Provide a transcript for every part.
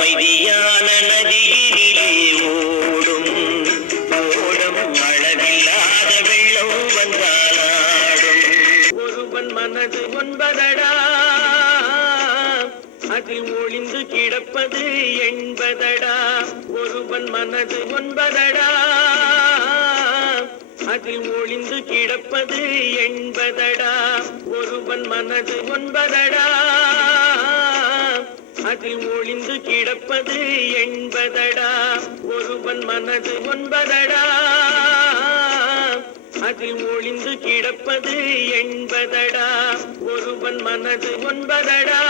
அமைதியான நதியினிலே ஓடும் ஓடும் அளவில்லாத வெள்ளம் வந்தாலாடும். ஒருவன் மனது ஒன்பதடா, அதில் ஒளிந்து கிடப்பது என்பதடா. ஒருவன் மனது ஒன்பதடா, அதில் ஒளிந்து கிடப்பது என்பதடா. ஒருவன் மனது ஒன்பதடா, அதில் ஒளிந்து கிடப்பது என்பதடா. ஒருவன் மனது ஒன்பதடா, அதில் ஒளிந்து கிடப்பது என்பதடா. ஒருவன் மனது ஒன்பதடா,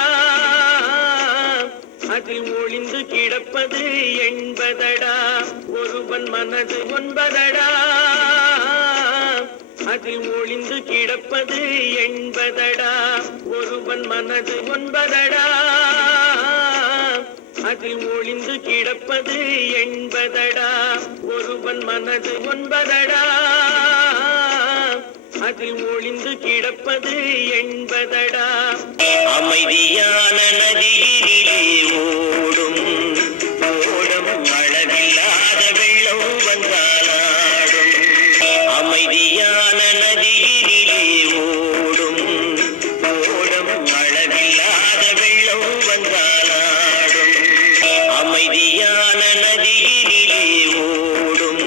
அதில் ஒளிந்து கிடப்பது என்பதடா. ஒருவன் மனது ஒன்பதடா, அதில் ஒளிந்து கிடப்பது என்பதடா. ஒருவன் மனது ஒன்பதடா, அதில் ஒளிந்து கிடப்பது என்பதடா. ஒருவன் மனது ஒன்பதடா, அதில் ஒளிந்து கிடப்பது என்பதடா. அமைதியான நதியினிலே ஓடும் ஓடும் அளவில்லாத வெள்ளம் வந்தாலாடும். அமைதியான நதியினிலே ஓடும் ஓடும் அளவில்லாத வெள்ளம் வந்தாலாடும். அமைதியான நதியினிலே ஓடும்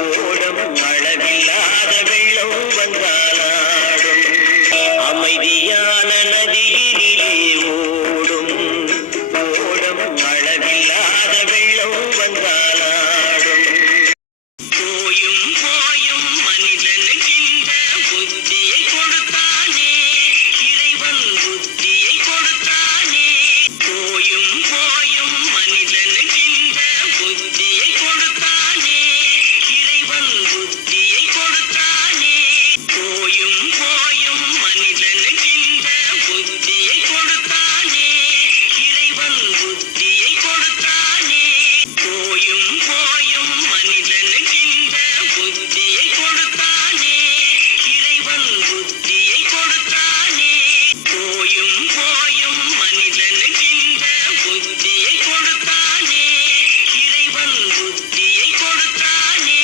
ஓடும் அளவில்லாத வெள்ளம் வந்தாலாடும். அமைதியான நதியினிலே ஓடும் ஓடும் அளவில்லாத வெள்ளம் வந்தாலாடும். போயும் போயும் மனிதனுக்கின்ற புத்தியை கொடுத்தானே, இறைவன் புத்தியை கொடுத்தானே. போயும் போயும் மனிதனுக்கின்ற புத்தியை கொடுத்தானே, இறைவன் புத்தியை கொடுத்தானே. போயும் போயும் மனிதனுக்கின்ற புத்தியை கொடுத்தானே, இறைவன் புத்தியை கொடுத்தானே. போயும் போயும் மனிதனுக்கின்ற புத்தியை கொடுத்தானே, இறைவன் புத்தியை கொடுத்தானே. போயும் போயும் மனிதனுக்கின்ற புத்தியை கொடுத்தானே, இறைவன் புத்தியை கொடுத்தானே.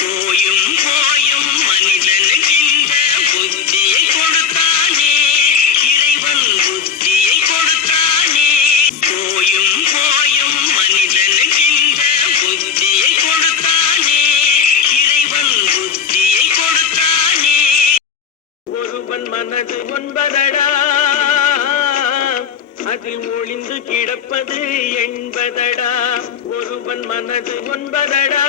போயும் போயும் மனிதனுக்கின்ற புத்தியை கொடுத்தானே, இறைவன் புத்தியை கொடுத்தானே. போயும் போயும் மனிதனுக்கின்ற புத்தியை கொடுத்தானே, இறைவன் புத்தியை கொடுத்தானே. ஒருவன் மனது ஒன்பதடா, அதில் ஒளிந்து கிடப்பது என்பதடா. ஒருவன் மனது ஒன்பதடா,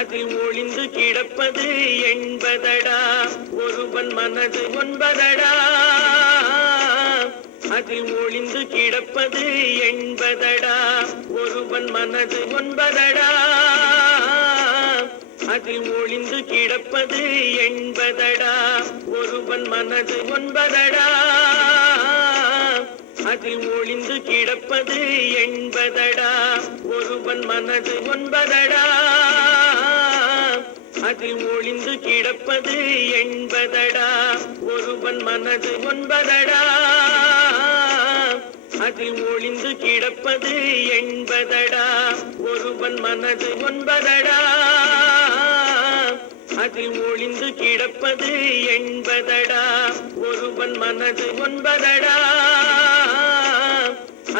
அதில் ஒளிந்து கிடப்பது என்பதடா. ஒருவன் மனது ஒன்பதடா, அதில் ஒளிந்து கிடப்பது என்பதடா. ஒருவன் மனது ஒன்பதடா, அதில் ஒளிந்து கிடப்பது என்பதடா. ஒருவன் மனது ஒன்பதடா, அதில் ஒளிந்து கிடப்பது என்பதடா. ஒருவன் மனது ஒன்பதடா, அதில் ஒளிந்து கிடப்பது என்பதடா. ஒருவன் மனது ஒன்பதடா, அதில் ஒளிந்து கிடப்பது என்பதடா. ஒருவன் மனது ஒன்பதடா, அதில் ஒளிந்து கிடப்பது என்பதடா. ஒருவன் மனது ஒன்பதடா,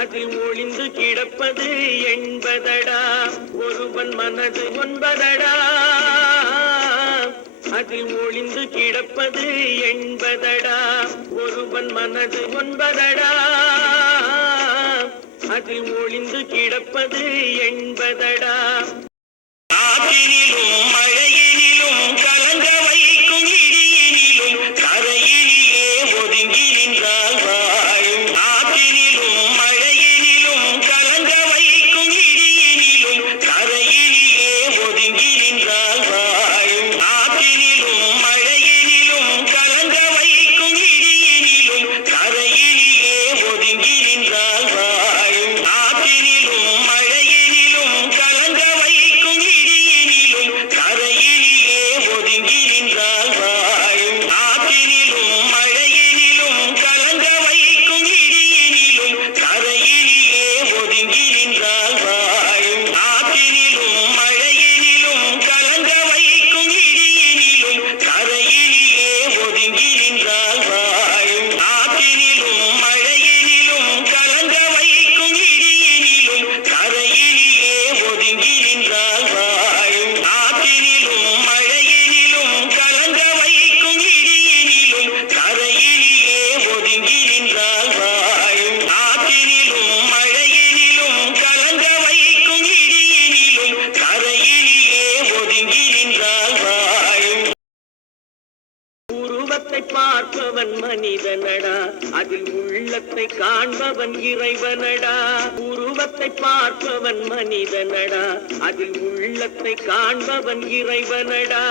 அதில் ஒளிந்து கிடப்பது என்பதடா. ஒருவன் மனது ஒன்பதடா, அதில் ஒளிந்து கிடப்பது என்பதடா. ஒருவன் மனது ஒன்பதடா, அதில் ஒளிந்து கிடப்பது என்பதடா. காற்றினிலும் மழையினிலும் கலங்க வைக்கும் இடியினிலும் கரையினிலே ஒதுங்கி நின்றால் வாழும். காற்றினிலும் மழையினிலும் கலங்க வைக்கும் இடியினிலும் கரையினிலே ஒதுங்கி நின்றால் வாழும். காற்றினிலும் மழையினிலும் கலங்க வைக்கும் இடியினிலும் கரையினிலே ஒதுங்கி நின்றால் வாழும். காற்றினிலும் மழையினிலும் கலங்க வைக்கும் இடியினிலும் கரை மனிதனடா, அதில் உள்ளத்தை காண்பவன் இறைவனடா. உருவத்தை பார்ப்பவன் மனிதனடா, அதில் உள்ளத்தை காண்பவன் இறைவனடா.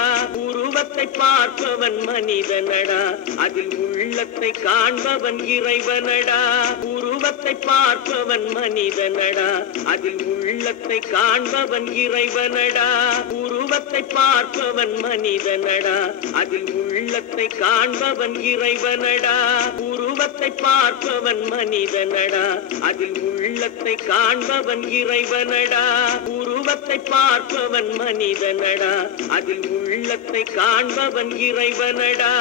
உருவத்தை பார்ப்பவன் மனிதனடா, அதில் உள்ளத்தை காண்பவன் இறைவனடா. உருவத்தை பார்ப்பவன் மனிதனடா, அதில் உள்ளத்தை காண்பவன் இறைவனடா. உருவத்தை பார்ப்பவன் மனிதனடா, அதில் உள்ளத்தை காண்பவன் இறைவனடா. உருவத்தை பார்ப்பவன் மனிதனடா, அதில் உள்ளத்தை காண்பவன் இறைவனடா. உருவத்தை பார்ப்பவன் மனிதனடா, அதில் உள்ளத்தை காண்பவன் இறைவனடா.